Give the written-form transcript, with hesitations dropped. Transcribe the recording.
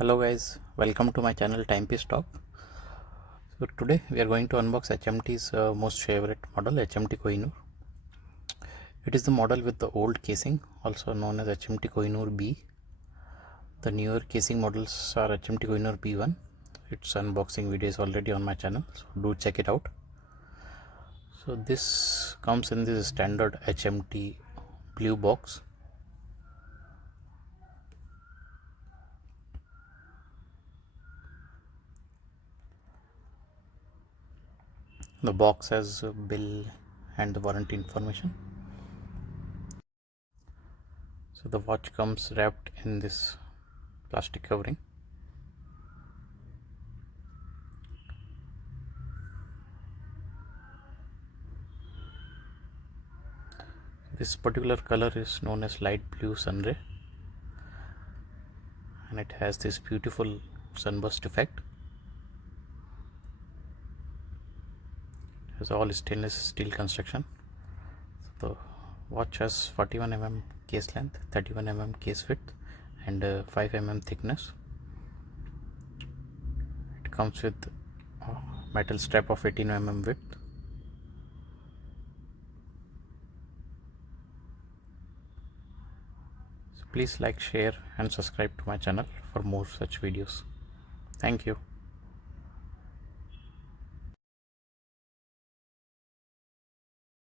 Hello guys, welcome to my channel Timepiece Talk. So today we are going to unbox HMT's most favorite model, HMT Kohinoor. It is the model with the old casing, also known as HMT Coenor B. The newer casing models are HMT Coenor B1. Its unboxing video is already on my channel, so do check it out. So this comes in this standard HMT blue box. The box has a bill and the warranty information. So the watch comes wrapped in this plastic covering. This particular color is known as light blue sunray, and it has this beautiful sunburst effect. It has all stainless steel construction. So the watch has 41 mm case length, 31 mm case width, and 5 mm thickness. It comes with a metal strap of 18 mm width. So please like, share and subscribe to my channel for more such videos. Thank you.